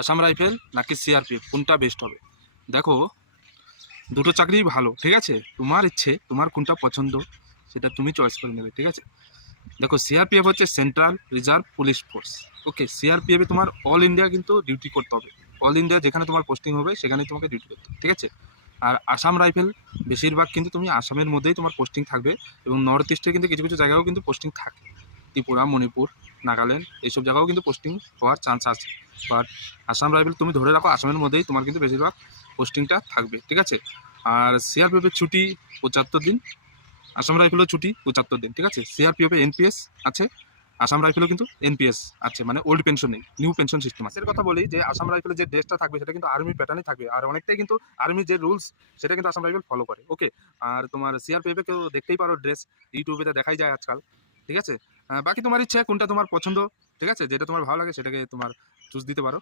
Assam rifle নাকি CRPF কোনটা best হবে? দেখো, দুটো চাকরিই ভালো, ঠিক আছে? তোমার ইচ্ছে, তোমার কোনটা পছন্দ সেটা তুমি চয়েস করে নেবে, ঠিক আছে? দেখো, সিআরপিএফ হচ্ছে সেন্ট্রাল রিজার্ভ পুলিশ ফোর্স। ওকে, সিআরপিএফে তোমার অল ইন্ডিয়া কিন্তু ডিউটি করতে হবে। অল ইন্ডিয়া যেখানে তোমার পোস্টিং হবে সেখানে তোমাকে ডিউটি করতে হবে, ঠিক আছে? আর আসাম রাইফেল বেশিরভাগ কিন্তু তুমি আসামের মধ্যেই তোমার পোস্টিং থাকবে, এবং নর্থ ইস্টে কিন্তু কিছু কিছু জায়গায়ও কিন্তু পোস্টিং থাকে। ত্রিপুরা, মণিপুর, নাগাল্যান্ড এইসব জায়গাও কিন্তু পোস্টিং হওয়ার চান্স আছে। বাট আসাম রাইফেল তুমি ধরে রাখো আসামের মধ্যেই তোমার কিন্তু বেশিরভাগ পোস্টিংটা থাকবে, ঠিক আছে? আর সিআরপিএফের ছুটি 75 দিন, আসাম রাইফেলও ছুটি 75 দিন, ঠিক আছে? সিআরপিএফে এনপিএস আছে, আসাম রাইফেলও কিন্তু এনপিএস আছে, মানে ওল্ড পেনশন নেই, নিউ পেনশন সিস্টেম আছে। এর কথা বলি যে আসাম রাইফেলের যে ড্রেসটা থাকবে সেটা কিন্তু আর্মি প্যাটার্নই থাকবে, আর অনেকটাই কিন্তু আর্মির যে রুলস সেটা কিন্তু আসাম রাইফেল ফলো করে। ওকে, আর তোমার সিআরপিএফে কেউ দেখতেই পারো ড্রেস, ইউটিউবে দেখাই যায় আজকাল, ঠিক আছে? বাকি তোমার ইচ্ছে কোনটা তোমার পছন্দ, ঠিক আছে? যেটা তোমার ভালো লাগে সেটাকে তোমার চুজ দিতে পারো।